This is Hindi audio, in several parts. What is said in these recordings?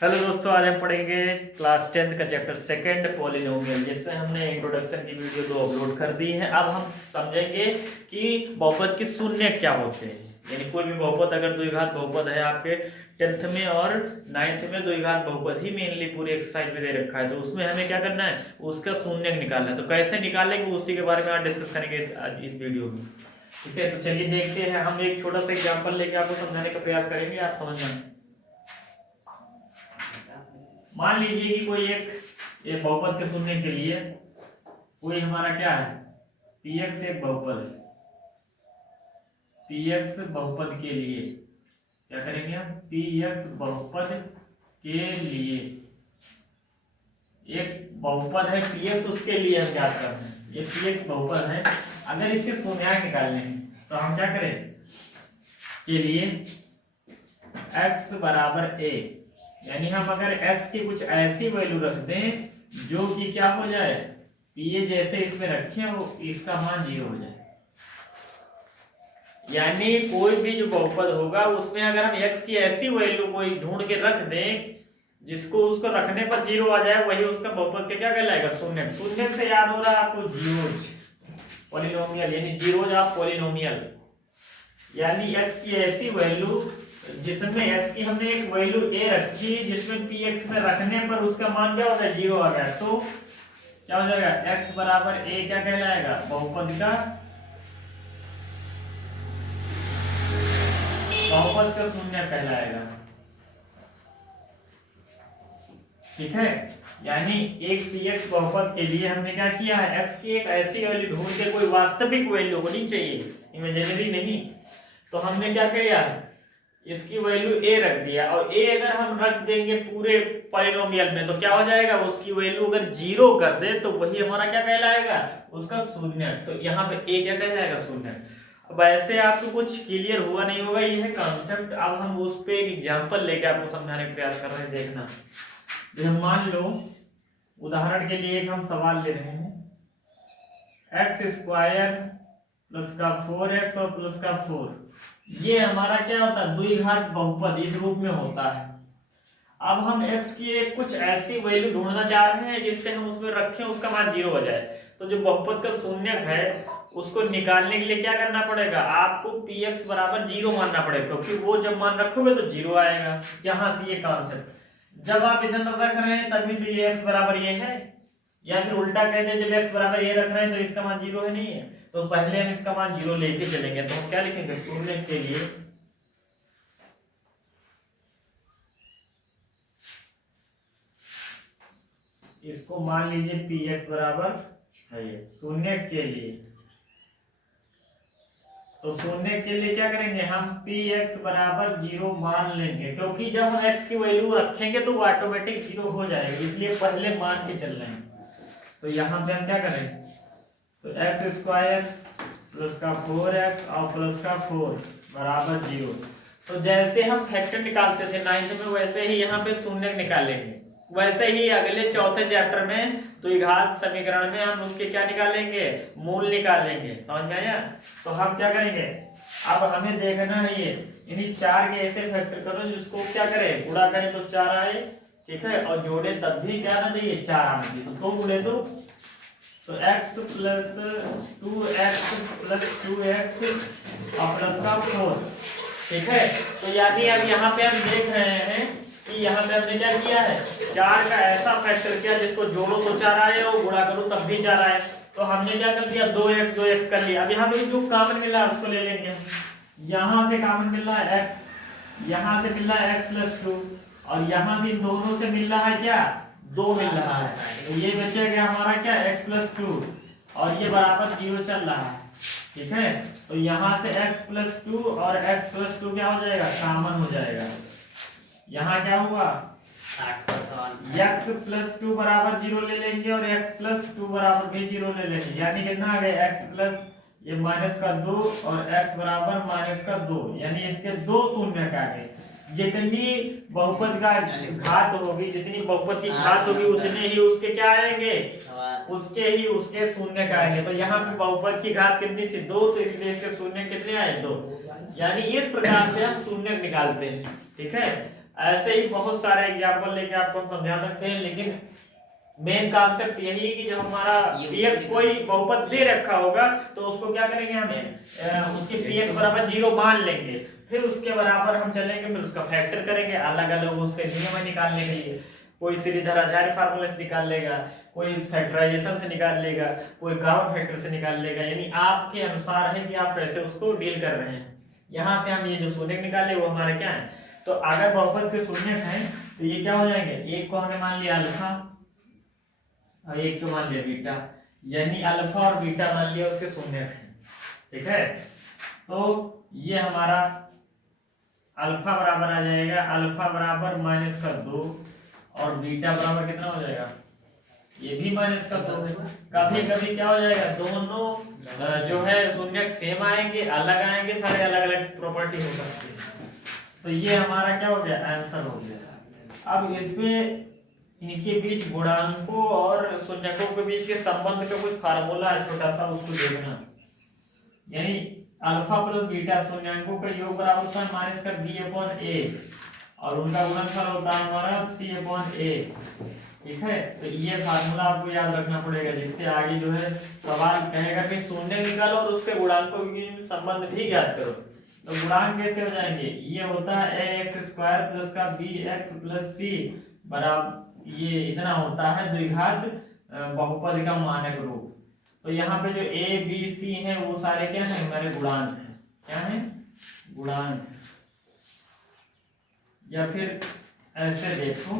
हेलो दोस्तों, आज हम पढ़ेंगे क्लास 10th का चैप्टर सेकंड पॉलिनोमियल, जिसमें हमने इंट्रोडक्शन की वीडियो 2 अपलोड कर दी है। अब हम समझेंगे कि बहुपद के शून्य क्या होते हैं। यानी कोई भी बहुपद अगर द्विघात बहुपद है आपके 10th में और 9th में, द्विघात बहुपद ही मेनली पूरी एक्सरसाइज में दे रखा है, तो उसमें हमें क्या करना है, उसका शून्य निकालना है। तो कैसे निकालेंगे उसी के बारे में आज डिस्कस करेंगे इस वीडियो में। ठीक है, तो चलिए देखते हैं। हम एक छोटा सा एग्जाम्पल लेके आपको समझाने का प्रयास करेंगे, आप समझना। मान लीजिए कि कोई एक बहुपद के शून्य के लिए कोई हमारा क्या है, px एक बहुपद है। px बहुपद के लिए क्या करेंगे हम, px बहुपद के लिए एक बहुपद है px, उसके लिए हम ज्ञात करते हैं। ये px बहुपद है, अगर इसके शून्यक निकालने हैं तो हम क्या करें, के लिए x बराबर a, यानी हम अगर x की कुछ ऐसी वैल्यू रख दें जो कि क्या हो जाए, ये जैसे इसमें रखें वो इसका मान 0 हो जाए। यानी कोई भी जो बहुपद होगा उसमें अगर हम x की ऐसी वैल्यू कोई ढूंढ के रख दें जिसको उसको रखने पर 0 आ जाए, वही उसका बहुपद के क्या कहलाएगा, शून्य। शून्य से याद हो रहा है आपको जीरोज पॉलिनोमियल, यानी जीरोज ऑफ पॉलिनोमियल। यानी x की ऐसी वैल्यू जिसमें x की हमने एक वैल्यू a रखी, जिसमें px में रखने पर उसका मान क्या होता है, 0 आ गया, तो क्या हो जाएगा, x बराबर a क्या कहलाएगा, बहुपद का शून्य कहलाएगा। ठीक है, यानी एक px बहुपद के लिए हमने क्या किया है, x की एक ऐसी वैल्यू ढूंढ के, कोई वास्तविक वैल्यू होनी चाहिए, इमेजिनरी नहीं, तो हमने क्या किया, इसकी वैल्यू a रख दिया। और a अगर हम रख देंगे पूरे पॉलिनोमियल में तो क्या हो जाएगा, उसकी वैल्यू अगर 0 कर दे तो वही हमारा क्या कहलाएगा, उसका शून्य। तो यहाँ पे a क्या कहलाएगा, शून्य। अब ऐसे आपको कुछ क्लियर हुआ नहीं होगा, ये है कॉन्सेप्ट। अब हम उस पे एक एग्जांपल लेके आपको समझाने का प्रयास कर रहे हैं। देखना, जैसे मान लो उदाहरण के लिए एक हम सवाल ले रहे हैं, एक्स स्क्वायर प्लस का 4x और प्लस का 4, ये हमारा क्या होता है, द्विघात बहुपद इस रूप में होता है। अब हम x की एक कुछ ऐसी वैल्यू ढूंढना चाह रहे हैं जिससे हम उसमें रखें उसका मान 0 हो जाए। तो जो बहुपद का शून्यक है उसको निकालने के लिए क्या करना पड़ेगा, आपको px बराबर 0 मानना पड़ेगा, क्योंकि वो जब मान रखोगे तो 0 आएगा। यहां से ये कॉन्सेप्ट, जब आप इधर रख रहे हैं तभी तो ये x बराबर ये है, या फिर उल्टा कह दे, जब x बराबर ये रख रहे हैं तो इसका मान 0 है, नहीं है, तो पहले हम इसका मान 0 लेके चलेंगे। तो हम क्या लिखेंगे, शून्य के लिए इसको मान लीजिए px बराबर है ये, शून्य के लिए। तो शून्य के लिए क्या करेंगे, हम px बराबर 0 मान लेंगे, क्योंकि जब हम x की वैल्यू रखेंगे तो वो ऑटोमेटिक 0 हो जाएगा, इसलिए पहले मान के चल रहे हैं। तो यहाँ पे हम क्या करें, तो एक्स स्क्वायर प्लस का 4x और प्लस का 4 बराबर 0। तो जैसे हम फैक्टर निकालते थे 9th में, वैसे ही यहाँ पे शून्य निकालेंगे। वैसे ही अगले चौथे चैप्टर में द्विघात समीकरण में हम उसके क्या निकालेंगे, मूल निकालेंगे। समझ में आया? तो हम क्या करेंगे, अब हमें देखना है ये यानी 4 के ऐसे फैक्टर करो जिसको क्या करें, गुणा करें तो 4 आए, ठीक है, और जोड़े तब भी क्या आना चाहिए, 4 आना चाहिए। तो 2 गुणे 2, तो x plus 2x plus 2x और प्लस का 4, ठीक है। तो यानी अब यहाँ पे हम देख रहे हैं कि यहाँ पे हमने क्या किया है, 4 का ऐसा फैक्टर किया जिसको जोड़ो तो 4 आए और गुणा करो तब भी 4 आए। तो हमने क्या कर दिया, 2x कर लिया। अब यहाँ पे जो कॉमन मिला है उसको ले लेंगे। यहाँ से कॉमन मिल रहा है x, यहाँ से मिल रहा है x प्लस 2, और यहाँ से दोनों से मिल रहा है क्या, 2 मिल रहा है। तो ये बचेगा हमारा क्या, x प्लस 2, और ये बराबर 0 चल रहा है, ठीक है। तो यहाँ से x प्लस 2 और x प्लस 2 क्या हो जाएगा, कॉमन हो जाएगा। यहाँ क्या हुआ, x प्लस 2 बराबर 0 ले लेंगे और x प्लस 2 बराबर भी 0 ले लेंगे, यानी कितना आ गया, x प्लस ये माइनस का 2 और x बराबर माइनस का 2, यानी इसके 2 शून्य का है। जितनी बहुपद का घात होगी, जितनी बहुपद की घात होगी, उतने ही उसके क्या आएंगे, उसके शून्य का आएंगे। तो यहाँ पे बहुपद की घात कितनी थी, 2, तो इसलिए इसके शून्य कितने आए, 2। यानी इस प्रकार से हम शून्य निकालते हैं, ठीक है। ऐसे ही बहुत सारे एग्जाम्पल लेके आपको हम समझा सकते हैं, लेकिन मेन कॉन्सेप्ट यही है कि जब हमारा px कोई बहुपद दे रखा होगा तो उसको क्या करेंगे हम उसके px बराबर 0 मान लेंगे, फिर उसके बराबर हम चलेंगे, फिर उसका फैक्टर करेंगे, अलग अलग उसके नियम निकालने के लिए। कोई श्रीधर आचार्य फार्मूला से निकाल लेगा, कोई फैक्टराइजेशन से निकाल लेगा, कोई गाउस फैक्टर से निकाल लेगा, यानी आपके अनुसार है कि आप कैसे उसको डील कर रहे हैं। यहाँ से हम ये जो शून्य निकाले वो हमारे क्या है, तो अगर बहुपद के शून्य है तो ये क्या हो जाएंगे, एक को हमने मान लिया अल्फा और एक को मान लिया बीटा, यानी अल्फा और बीटा मान लिया उसके शून्य है। ठीक है, तो ये हमारा अल्फा बराबर आ जाएगा, अल्फा बराबर -2 और बीटा बराबर कितना हो जाएगा, ये भी -2। कभी कभी क्या हो जाएगा, दोनों जो है शून्य सेम आएंगे, अलग आएंगे, सारे अलग अलग प्रॉपर्टी हो सकती है। तो ये हमारा क्या हो गया, आंसर हो गया। अब इसमें इनके बीच गुणांकों और शून्यकों के बीच के संबंध का कुछ फार्मूला है छोटा सा, उसको देखना। यानी अल्फा प्लस बीटा शून्यकों का योग बराबर होता है माइनस का b/a और उनका गुणनफल होता है हमारा c/a। ठीक है, तो ये फार्मूला आपको याद रखना पड़ेगा, जिससे आगे जो है सवाल कहेगा कि शून्य निकालो और उसके गुणांकों के बीच संबंध भी ज्ञात करो। तो गुणांक कैसे हो जाएंगे, ये होता है ax² प्लस का bx प्लस c बराबर, ये इतना होता है द्विघात बहुपद का मानक रूप। तो यहाँ पे जो a b c है वो सारे क्या है, हमारे गुणांक हैं। क्या है, गुणांक। या फिर ऐसे देखो,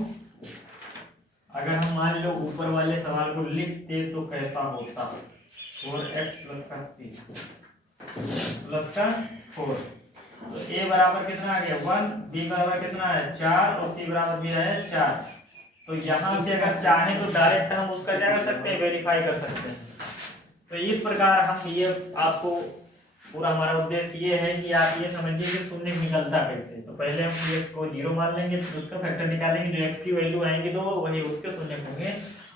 अगर हम मान लो ऊपर वाले सवाल को लिखते तो कैसा होता, 4x प्लस का c प्लस का 4, तो a बराबर कितना आ गया 1, b बराबर कितना है 4 और c बराबर भी है 4। तो यहाँ से अगर चाहे तो डायरेक्ट हम उसका क्या कर सकते हैं, वेरीफाई कर सकते हैं। तो इस प्रकार हम ये आपको पूरा हमारा उद्देश्य ये है कि आप ये समझिए कि शून्य निकलता कैसे। तो पहले हम x को 0 मान लेंगे, फिर उसका फैक्टर निकालेंगे, जो x की वैल्यू आएंगी तो वही उसके शून्य होंगे।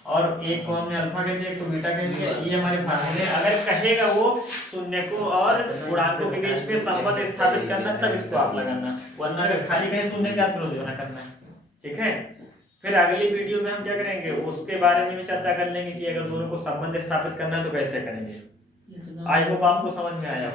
और एक को हमने अल्फा कह दिया, एक को बीटा कह दिया, ये हमारे फार्मूले। अगर कहेगा वो शून्य को और गुणांकों के बीच में संबंध स्थापित करना, तब इसको आप लगाना, वरना अगर खाली कहीं शून्य का प्रयोजन करना है। ठीक है, फिर अगली वीडियो में हम क्या करेंगे, उसके बारे में भी चर्चा कर लेंगे कि अगर दोनों को संबंध स्थापित करना है तो कैसे करेंगे। आई होप आपको समझ में आया हो।